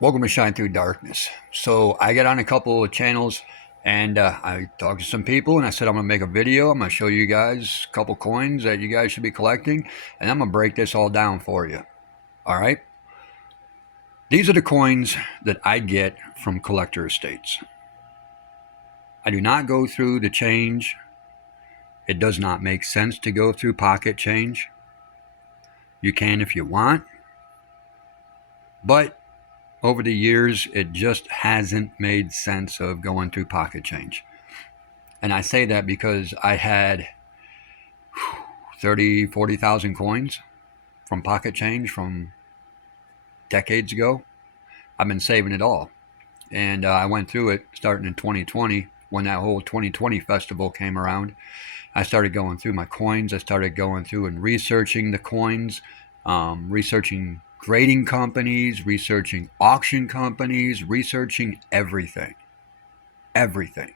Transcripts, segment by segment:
Welcome to Shine Through Darkness. So I got on a couple of channels and I talked to some people and I said I'm going to make a video. I'm going to show you guys a couple coins that you guys should be collecting, and I'm going to break this all down for you. All right? These are the coins that I get from collector estates. I do not go through the change. It does not make sense to go through pocket change. You can if you want, but over the years, it just hasn't made sense of going through pocket change. And I say that because I had 40,000 coins from pocket change from decades ago. I've been saving it all. And I went through it starting in 2020 when that whole 2020 festival came around. I started going through my coins. I started going through and researching the coins, researching grading companies, researching auction companies, researching everything. Everything.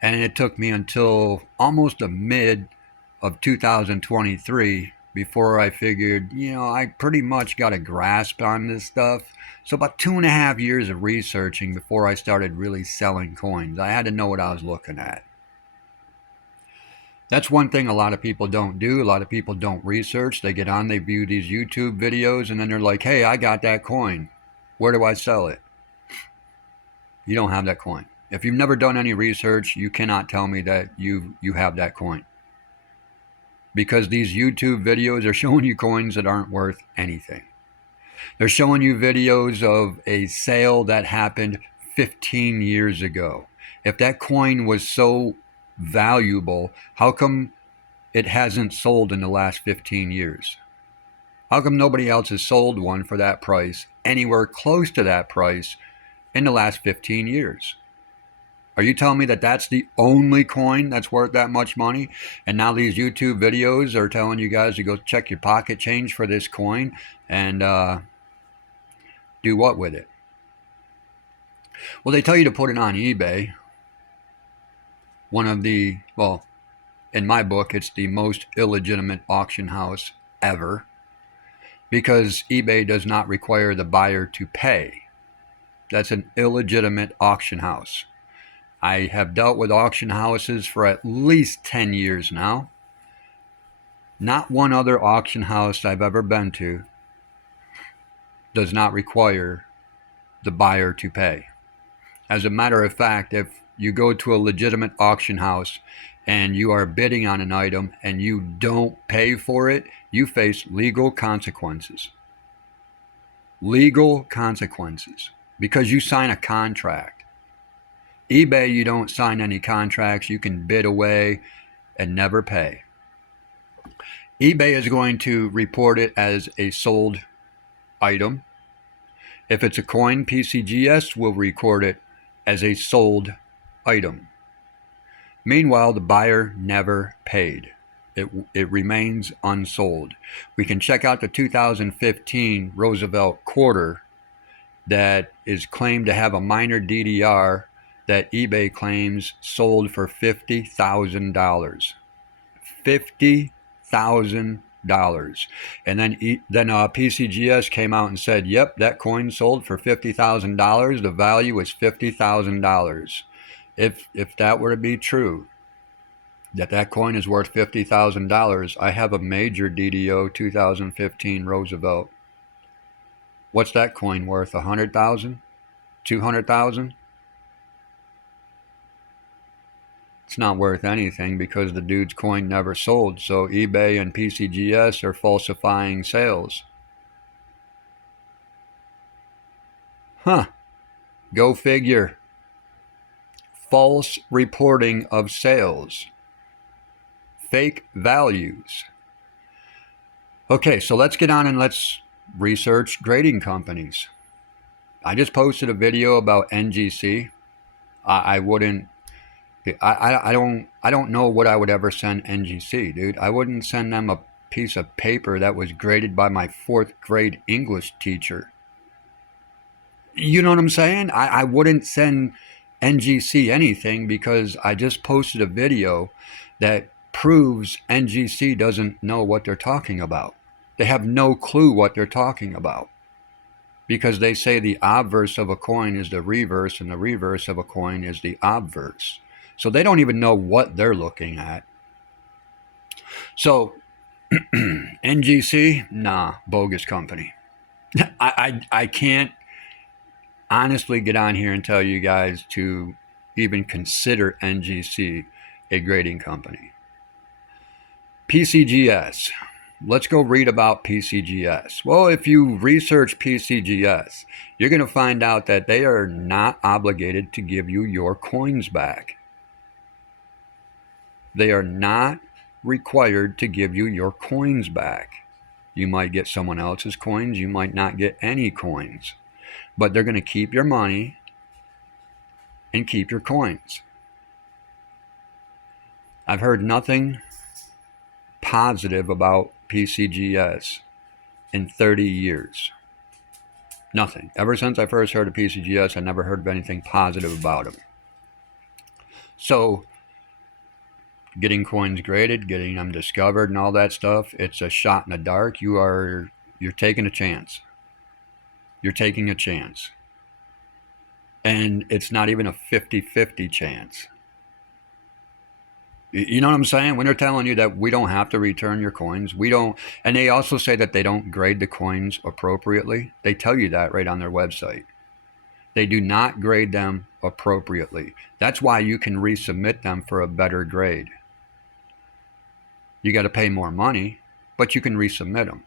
And it took me until almost the mid of 2023 before I figured, I pretty much got a grasp on this stuff. So about 2.5 years of researching before I started really selling coins. I had to know what I was looking at. That's one thing a lot of people don't do. A lot of people don't research. They get on, they view these YouTube videos, and then they're like, hey, I got that coin. Where do I sell it? You don't have that coin. If you've never done any research, you cannot tell me that you have that coin. Because these YouTube videos are showing you coins that aren't worth anything. They're showing you videos of a sale that happened 15 years ago. If that coin was so valuable, how come it hasn't sold in the last 15 years? How come nobody else has sold one for that price, anywhere close to that price, in the last 15 years? Are you telling me that that's the only coin that's worth that much money? And now these YouTube videos are telling you guys to go check your pocket change for this coin and do what with it? Well, they tell you to put it on eBay. One of the, well, in my book, it's the most illegitimate auction house ever, because eBay does not require the buyer to pay. That's an illegitimate auction house. I have dealt with auction houses for at least 10 years now. Not one other auction house I've ever been to does not require the buyer to pay. As a matter of fact, if you go to a legitimate auction house and you are bidding on an item and you don't pay for it, you face legal consequences. Legal consequences. Because you sign a contract. eBay, you don't sign any contracts. You can bid away and never pay. eBay is going to report it as a sold item. If it's a coin, PCGS will record it as a sold item. Meanwhile, the buyer never paid. It remains unsold. We can check out the 2015 Roosevelt quarter that is claimed to have a minor DDR that eBay claims sold for $50,000. $50,000. And then PCGS came out and said, yep, that coin sold for $50,000. The value is $50,000. If that were to be true, that coin is worth $50,000, I have a major DDO 2015 Roosevelt. What's that coin worth? 100,000? 200,000? It's not worth anything because the dude's coin never sold. So eBay and PCGS are falsifying sales. Huh. Go figure. False reporting of sales. Fake values. Okay, so let's get on and let's research grading companies. I just posted a video about NGC. I don't know what I would ever send NGC, dude. I wouldn't send them a piece of paper that was graded by my 4th grade English teacher. You know what I'm saying? I wouldn't send NGC anything because I just posted a video that proves NGC doesn't know what they're talking about. They have no clue what they're talking about. because they say the obverse of a coin is the reverse and the reverse of a coin is the obverse. So they don't even know what they're looking at. So NGC, nah, bogus company. I can't honestly get on here and tell you guys to even consider NGC a grading company. PCGS. Let's go read about PCGS. Well, if you research PCGS, you're going to find out that they are not obligated to give you your coins back. They are not required to give you your coins back. You might get someone else's coins. You might not get any coins. But they're going to keep your money and keep your coins. I've heard nothing positive about PCGS in 30 years. Nothing. Ever since I first heard of PCGS, I never heard of anything positive about them. So, getting coins graded, getting them discovered and all that stuff, it's a shot in the dark. You're taking a chance. You're taking a chance. And it's not even a 50-50 chance. You know what I'm saying? When they're telling you that we don't have to return your coins, we don't, and they also say that they don't grade the coins appropriately. They tell you that right on their website. They do not grade them appropriately. That's why you can resubmit them for a better grade. You got to pay more money, but you can resubmit them.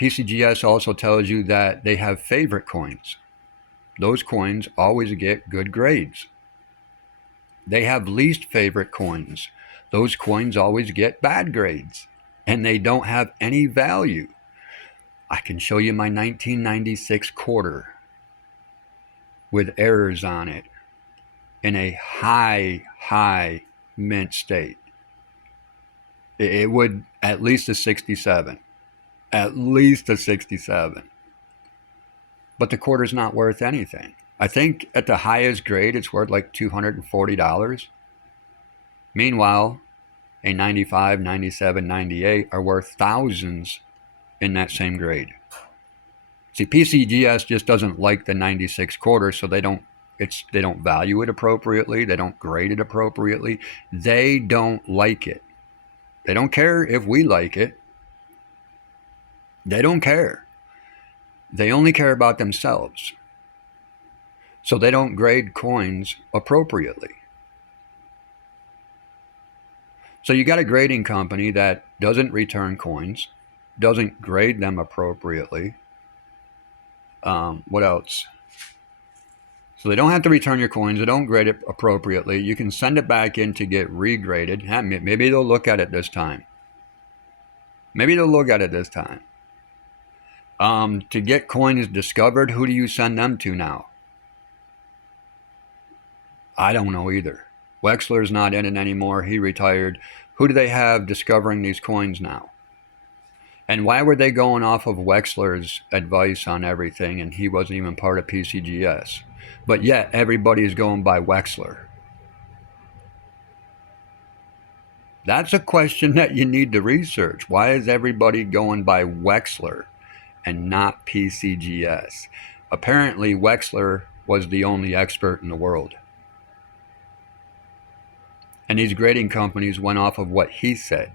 PCGS also tells you that they have favorite coins. Those coins always get good grades. They have least favorite coins. Those coins always get bad grades, and they don't have any value. I can show you my 1996 quarter with errors on it in a high mint state. It would at least a 67. At least a 67. But the quarter's not worth anything. I think at the highest grade, it's worth like $240. Meanwhile, a 95, 97, 98 are worth thousands in that same grade. See, PCGS just doesn't like the 96 quarter, so they don't value it appropriately. They don't grade it appropriately. They don't like it. They don't care if we like it. They don't care. They only care about themselves. So they don't grade coins appropriately. So you got a grading company that doesn't return coins, doesn't grade them appropriately. What else? So they don't have to return your coins. They don't grade it appropriately. You can send it back in to get regraded. Maybe they'll look at it this time. To get coins discovered, who do you send them to now? I don't know either. Wexler's not in it anymore. He retired. Who do they have discovering these coins now? And why were they going off of Wexler's advice on everything and he wasn't even part of PCGS? But yet everybody's going by Wexler. That's a question that you need to research. Why is everybody going by Wexler and not PCGS? Apparently Wexler was the only expert in the world. And these grading companies went off of what he said.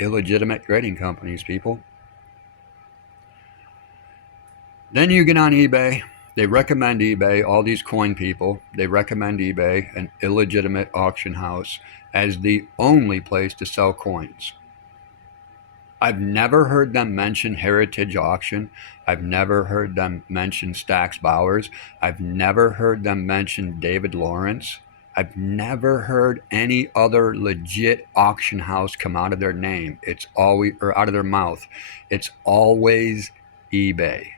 Illegitimate grading companies, people. Then you get on eBay. They recommend eBay, all these coin people, they recommend eBay, an illegitimate auction house, as the only place to sell coins. I've never heard them mention Heritage Auction. I've never heard them mention Stax Bowers. I've never heard them mention David Lawrence. I've never heard any other legit auction house come out of their name. It's always, or out of their mouth. It's always eBay.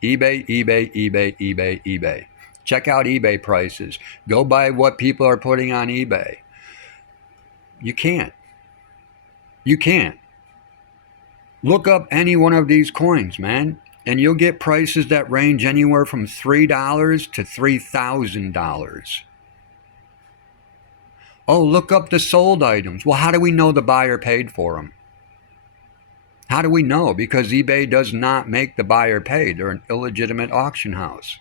eBay, eBay, eBay, eBay, eBay. Check out eBay prices. Go by what people are putting on eBay. You can't. You can't. Look up any one of these coins, man, and you'll get prices that range anywhere from $3 to $3,000. Oh, look up the sold items. Well, how do we know the buyer paid for them? How do we know? Because eBay does not make the buyer pay. They're an illegitimate auction house.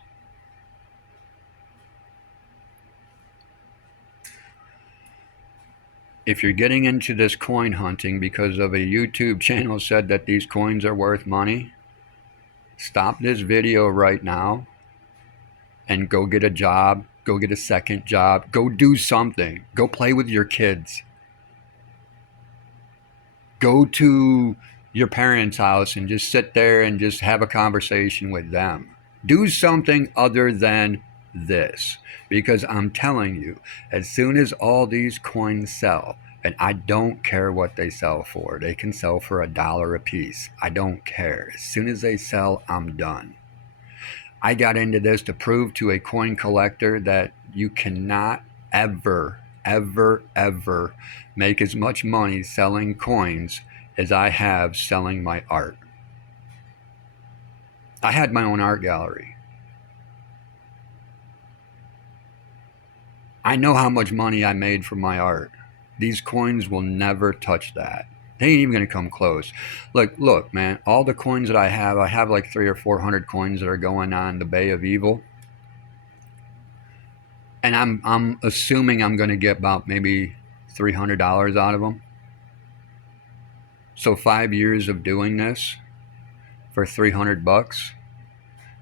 If you're getting into this coin hunting because of a YouTube channel said that these coins are worth money, stop this video right now and go get a job, go get a second job, go do something, go play with your kids. Go to your parents' house and just sit there and just have a conversation with them. Do something other than this, because I'm telling you, as soon as all these coins sell, and I don't care what they sell for, they can sell for $1 a piece. I don't care. As soon as they sell, I'm done. I got into this to prove to a coin collector that you cannot ever make as much money selling coins as I have selling my art. I had my own art gallery. I know how much money I made from my art. These coins will never touch that. They ain't even gonna come close. Look, man, all the coins that I have like 300 or 400 coins that are going on the Bay of Evil. And I'm assuming I'm gonna get about maybe $300 out of them. So 5 years of doing this for $300.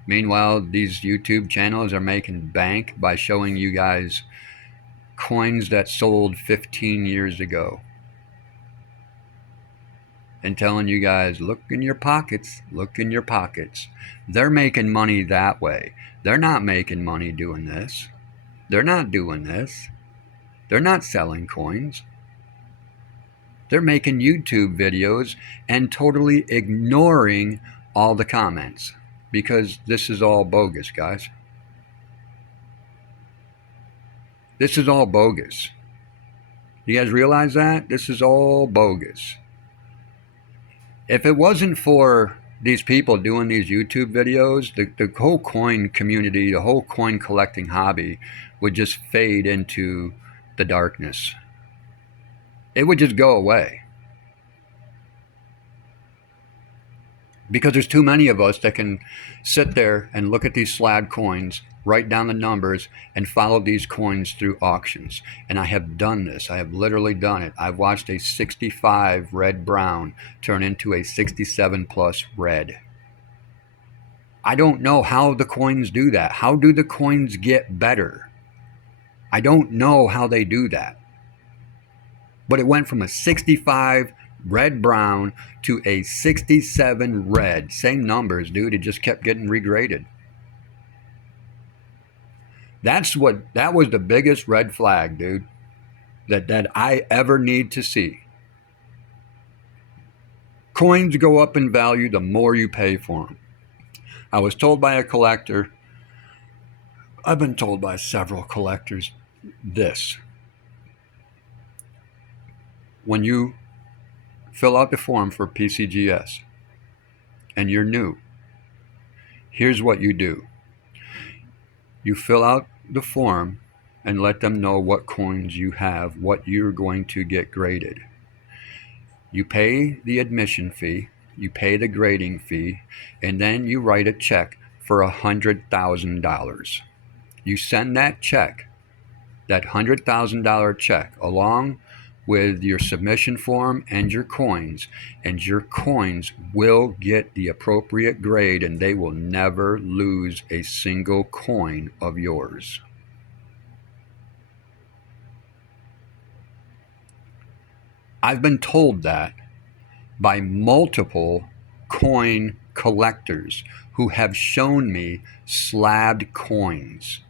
Meanwhile, these YouTube channels are making bank by showing you guys coins that sold 15 years ago and telling you guys, look in your pockets, look in your pockets. They're making money that way. They're not making money doing this. They're not doing this. They're not selling coins. They're making YouTube videos and totally ignoring all the comments, because this is all bogus, guys. This is all bogus. You guys realize that? This is all bogus. If it wasn't for these people doing these YouTube videos, the whole coin community, the whole coin collecting hobby would just fade into the darkness. It would just go away. Because there's too many of us that can sit there and look at these slab coins, write down the numbers, and follow these coins through auctions. And I have done this. I have literally done it. I've watched a 65 red brown turn into a 67 plus red. I don't know how the coins do that. How do the coins get better? I don't know how they do that. But it went from a 65 red brown to a 67 red. Same numbers, dude. It just kept getting regraded. That was the biggest red flag, dude, that I ever need to see. Coins go up in value the more you pay for them. I was told by a collector, I've been told by several collectors this. When you fill out the form for PCGS and you're new, here's what you do. You fill out the form and let them know what coins you have, what you're going to get graded. You pay the admission fee, you pay the grading fee, and then you write a check for $100,000. You send that check, that $100,000 check, along with your submission form and your coins will get the appropriate grade, and they will never lose a single coin of yours. I've been told that by multiple coin collectors who have shown me slabbed coins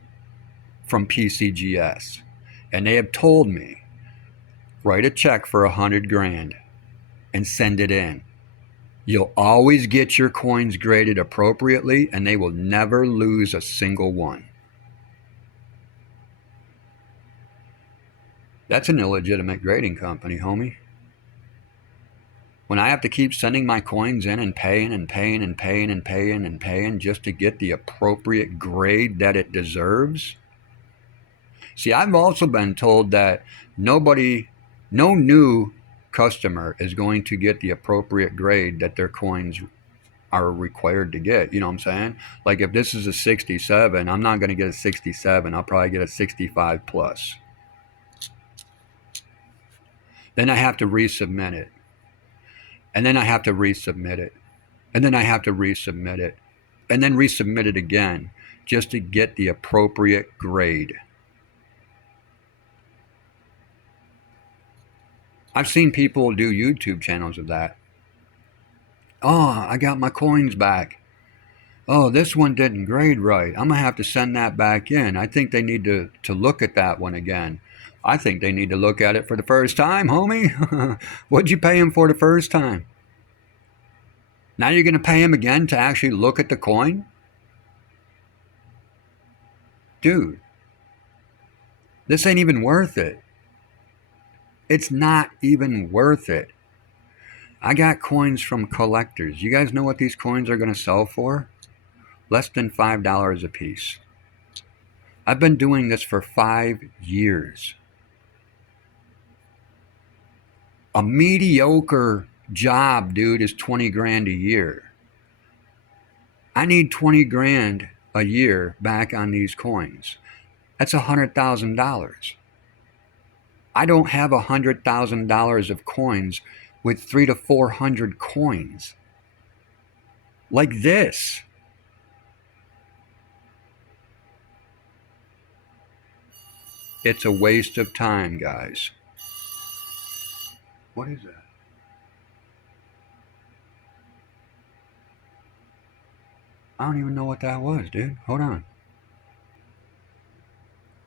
from PCGS, and they have told me, write a check for 100 grand and send it in. You'll always get your coins graded appropriately, and they will never lose a single one. That's an illegitimate grading company, homie. When I have to keep sending my coins in and paying just to get the appropriate grade that it deserves. See, I've also been told that no new customer is going to get the appropriate grade that their coins are required to get. You know what I'm saying? Like if this is a 67, I'm not going to get a 67. I'll probably get a 65 plus. Then I have to resubmit it. And then I have to resubmit it. And then I have to resubmit it. And then resubmit it again just to get the appropriate grade. I've seen people do YouTube channels of that. Oh, I got my coins back. Oh, this one didn't grade right. I'm going to have to send that back in. I think they need to look at that one again. I think they need to look at it for the first time, homie. What'd you pay him for the first time? Now you're going to pay him again to actually look at the coin? Dude, this ain't even worth it. It's not even worth it. I got coins from collectors. You guys know what these coins are going to sell for? Less than $5 a piece. I've been doing this for 5 years. A mediocre job, dude, is 20 grand a year. I need 20 grand a year back on these coins. That's $100,000. I don't have $100,000 of coins with 300 to 400 coins. Like this. It's a waste of time, guys. What is that? I don't even know what that was, dude. Hold on.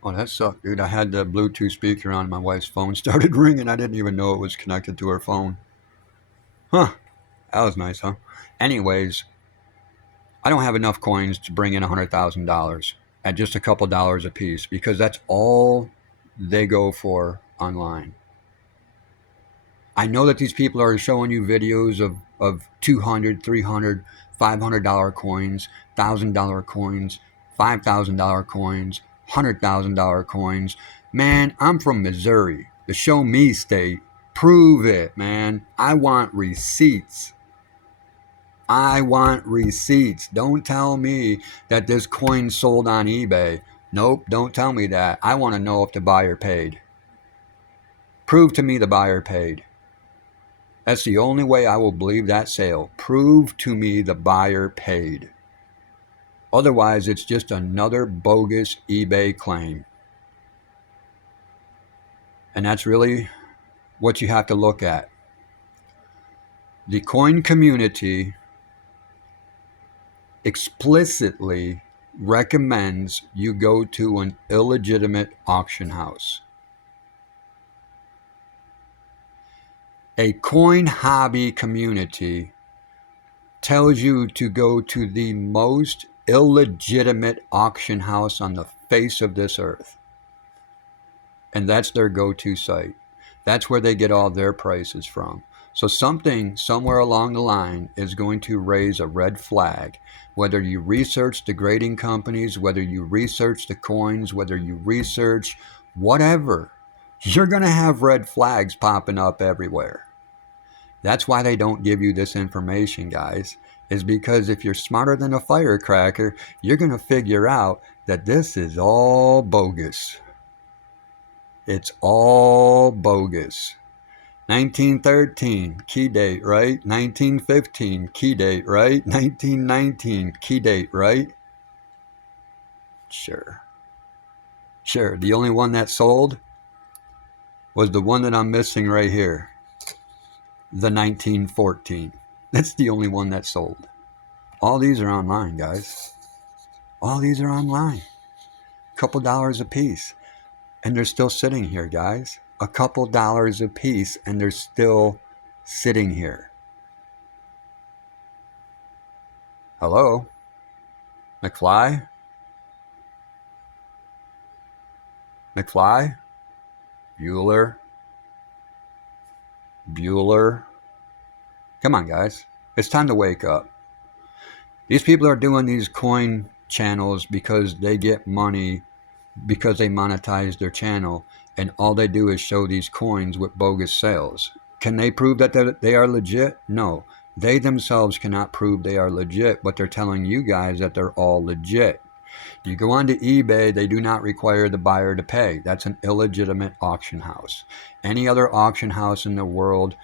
Oh, that sucked, dude. I had the Bluetooth speaker on. My wife's phone started ringing. I didn't even know it was connected to her phone. Huh. That was nice, huh? Anyways, I don't have enough coins to bring in $100,000 at just a couple dollars a piece because that's all they go for online. I know that these people are showing you videos of $200, $300, $500 coins, $1,000 coins, $5,000 coins, $100,000 coins. Man, I'm from Missouri, the show me state. Prove it, man. I want receipts. I want receipts. Don't tell me that this coin sold on eBay. Nope, don't tell me that. I want to know if the buyer paid. Prove to me the buyer paid. That's the only way I will believe that sale. Prove to me the buyer paid. Otherwise, it's just another bogus eBay claim. And that's really what you have to look at. The coin community explicitly recommends you go to an illegitimate auction house. A coin hobby community tells you to go to the most illegitimate auction house on the face of this earth. And that's their go-to site. That's where they get all their prices from. So something somewhere along the line is going to raise a red flag. Whether you research the grading companies, whether you research the coins, whether you research whatever, you're going to have red flags popping up everywhere. That's why they don't give you this information, guys, is because if you're smarter than a firecracker, you're going to figure out that this is all bogus. It's all bogus. 1913, key date, right? 1915, key date, right? 1919, key date, right? Sure. Sure. The only one that sold was the one that I'm missing right here. The 1914. That's the only one that sold. All these are online, guys. All these are online. Couple dollars a piece. And they're still sitting here, guys. A couple dollars a piece, and they're still sitting here. Hello? McFly? McFly? Bueller? Bueller? Come on, guys. It's time to wake up. These people are doing these coin channels because they get money, because they monetize their channel, and all they do is show these coins with bogus sales. Can they prove that they are legit? No. They themselves cannot prove they are legit, but they're telling you guys that they're all legit. You go onto eBay, they do not require the buyer to pay. That's an illegitimate auction house. Any other auction house in the world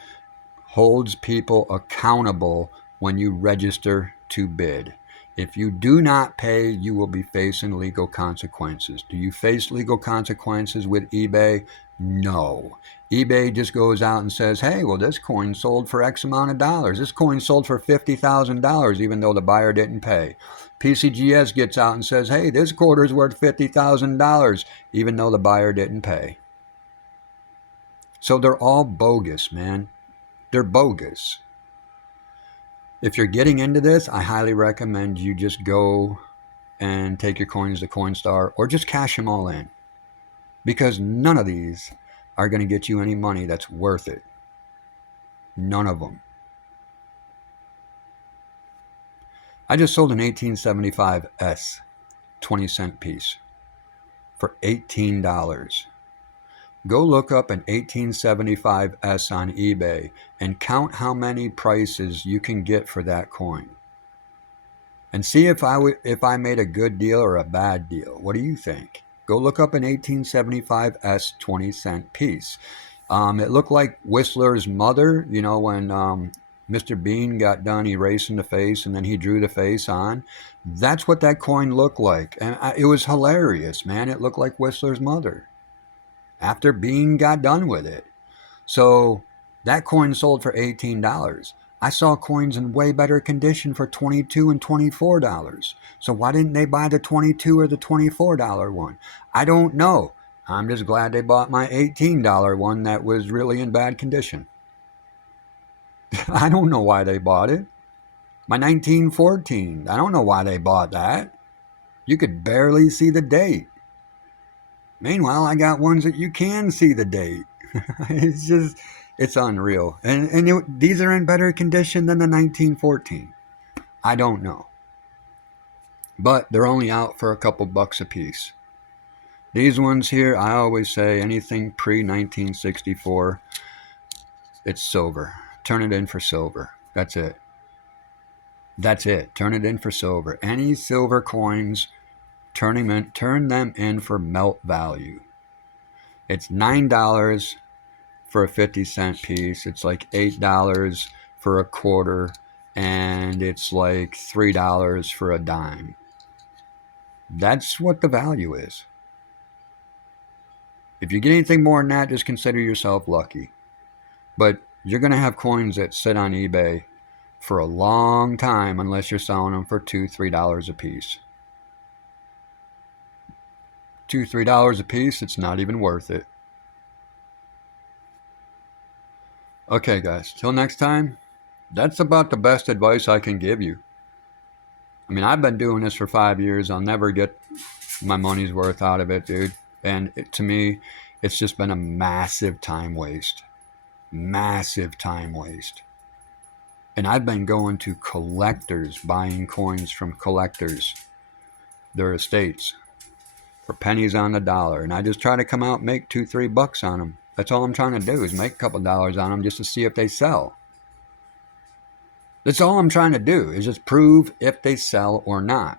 holds people accountable when you register to bid. If you do not pay, you will be facing legal consequences. Do you face legal consequences with eBay? No. eBay just goes out and says, hey, well, this coin sold for X amount of dollars. This coin sold for $50,000 even though the buyer didn't pay. PCGS gets out and says, hey, this quarter is worth $50,000 even though the buyer didn't pay. So they're all bogus, man. They're bogus. If you're getting into this, I highly recommend you just go and take your coins to Coinstar or just cash them all in, because none of these are going to get you any money that's worth it. None of them. I just sold an 1875 S 20-cent piece for $18. Go look up an 1875 S on eBay and count how many prices you can get for that coin. And see if I made a good deal or a bad deal. What do you think? Go look up an 1875 S 20-cent piece. It looked like Whistler's mother, you know, when Mr. Bean got done erasing the face and then he drew the face on. That's what that coin looked like. And it was hilarious, man. It looked like Whistler's mother after Bean got done with it. So that coin sold for $18. I saw coins in way better condition for $22 and $24. So why didn't they buy the $22 or the $24 one? I don't know. I'm just glad they bought my $18 one that was really in bad condition. I don't know why they bought it. My 1914, I don't know why they bought that. You could barely see the date. Meanwhile, I got ones that you can see the date. It's unreal. And these are in better condition than the 1914. I don't know. But they're only out for a couple bucks a piece. These ones here, I always say anything pre-1964, it's silver. Turn it in for silver. That's it. That's it. Turn it in for silver. Any silver coins, turn them in for melt value. It's $9 for a 50-cent piece. It's like $8 for a quarter, and it's like $3 for a dime. That's what the value is. If you get anything more than that, just consider yourself lucky. But you're going to have coins that sit on eBay for a long time unless you're selling them for $2, $3 a piece. $2, $3 a piece, it's not even worth it. Okay, guys, till next time, that's about the best advice I can give you. I mean, I've been doing this for 5 years. I'll never get my money's worth out of it, dude. And to me, it's just been a massive time waste. Massive time waste. And I've been going to collectors, buying coins from collectors, their estates, for pennies on the dollar. And I just try to come out and make $2, $3 on them. That's all I'm trying to do, is make a couple dollars on them just to see if they sell. That's all I'm trying to do, is just prove if they sell or not.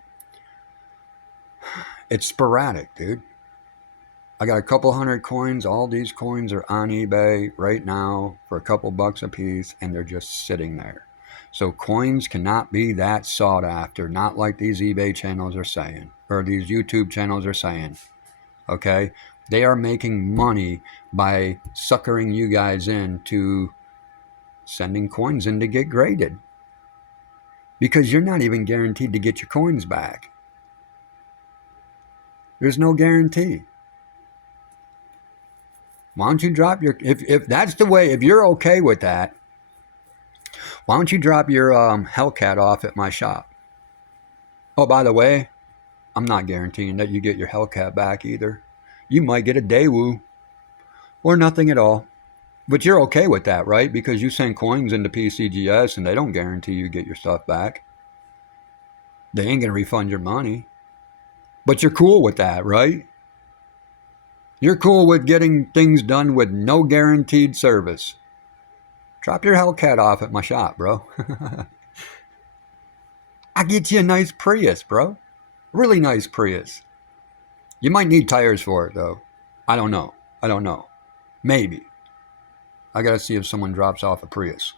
It's sporadic, dude. I got a couple hundred coins. All these coins are on eBay right now for a couple bucks a piece, and they're just sitting there. So coins cannot be that sought after, not like these eBay channels are saying, or these YouTube channels are saying. Okay? They are making money by suckering you guys into sending coins in to get graded. Because you're not even guaranteed to get your coins back. There's no guarantee. Why don't you drop your, if that's the way, if you're okay with that, why don't you drop your Hellcat off at my shop? Oh, by the way, I'm not guaranteeing that you get your Hellcat back either. You might get a Daewoo or nothing at all. But you're okay with that, right? Because you send coins into PCGS and they don't guarantee you get your stuff back. They ain't going to refund your money. But you're cool with that, right? You're cool with getting things done with no guaranteed service. Drop your Hellcat off at my shop, bro. I'll get you a nice Prius, bro. Really nice Prius. You might need tires for it, though. I don't know. I don't know. Maybe. I gotta see if someone drops off a Prius.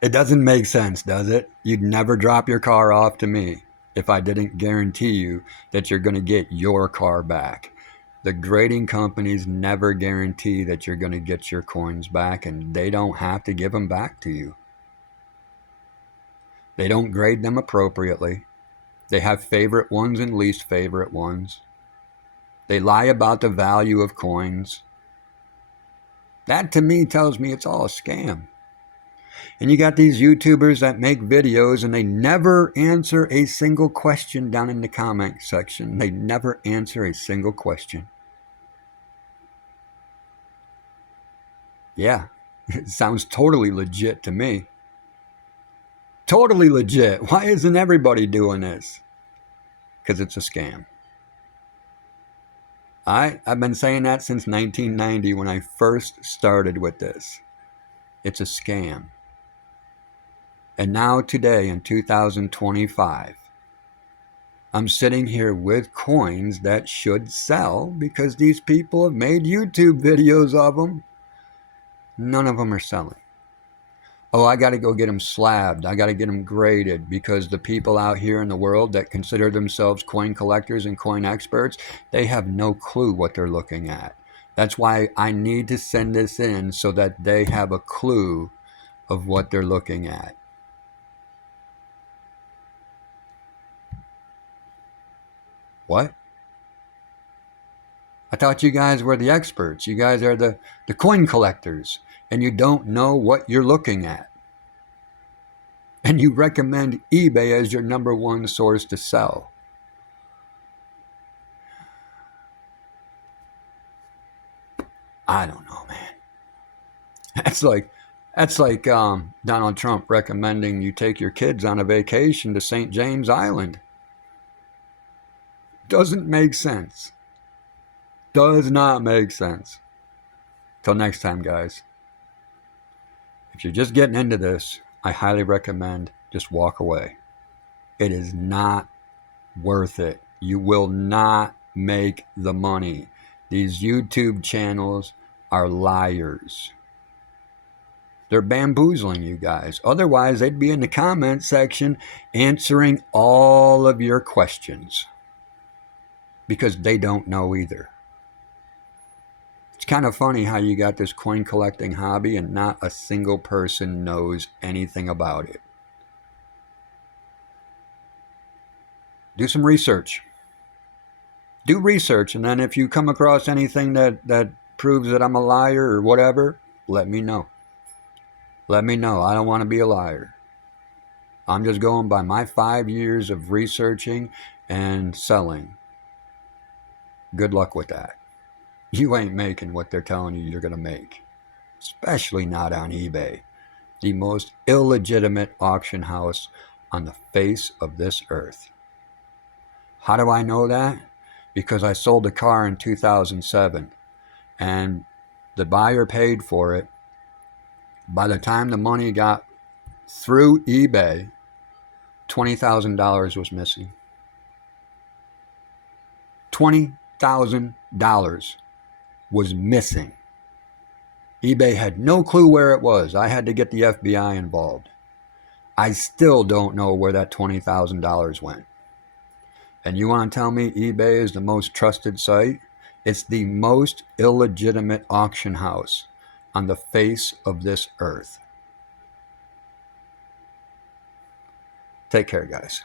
It doesn't make sense, does it? You'd never drop your car off to me if I didn't guarantee you that you're going to get your car back. The grading companies never guarantee that you're going to get your coins back, and they don't have to give them back to you. They don't grade them appropriately. They have favorite ones and least favorite ones. They lie about the value of coins. That to me tells me it's all a scam. And you got these YouTubers that make videos and they never answer a single question down in the comment section. They never answer a single question. Yeah, it sounds totally legit to me. Totally legit. Why isn't everybody doing this? Because it's a scam. I've been saying that since 1990 when I first started with this. It's a scam. And now today in 2025, I'm sitting here with coins that should sell because these people have made YouTube videos of them. None of them are selling. Oh, I got to go get them slabbed. I got to get them graded because the people out here in the world that consider themselves coin collectors and coin experts, they have no clue what they're looking at. That's why I need to send this in so that they have a clue of what they're looking at. What? I thought you guys were the experts. You guys are the coin collectors, and you don't know what you're looking at. And you recommend eBay as your number one source to sell. I don't know, man. That's like Donald Trump recommending you take your kids on a vacation to St. James Island. Doesn't make sense. Does not make sense. Till next time, guys. If you're just getting into this, I highly recommend just walk away. It is not worth it. You will not make the money. These YouTube channels are liars. They're bamboozling you guys. Otherwise, they'd be in the comment section answering all of your questions because they don't know either. It's kind of funny how you got this coin collecting hobby and not a single person knows anything about it. Do some research. Do research, and then if you come across anything that proves that I'm a liar or whatever, let me know. Let me know. I don't want to be a liar. I'm just going by my 5 years of researching and selling. Good luck with that. You ain't making what they're telling you you're going to make. Especially not on eBay. The most illegitimate auction house on the face of this earth. How do I know that? Because I sold a car in 2007 and the buyer paid for it. By the time the money got through eBay, $20,000 was missing. $20,000 was missing. eBay had no clue where it was. I had to get the FBI involved. I still don't know where that $20,000 went. And you want to tell me eBay is the most trusted site? It's the most illegitimate auction house on the face of this earth. Take care, guys.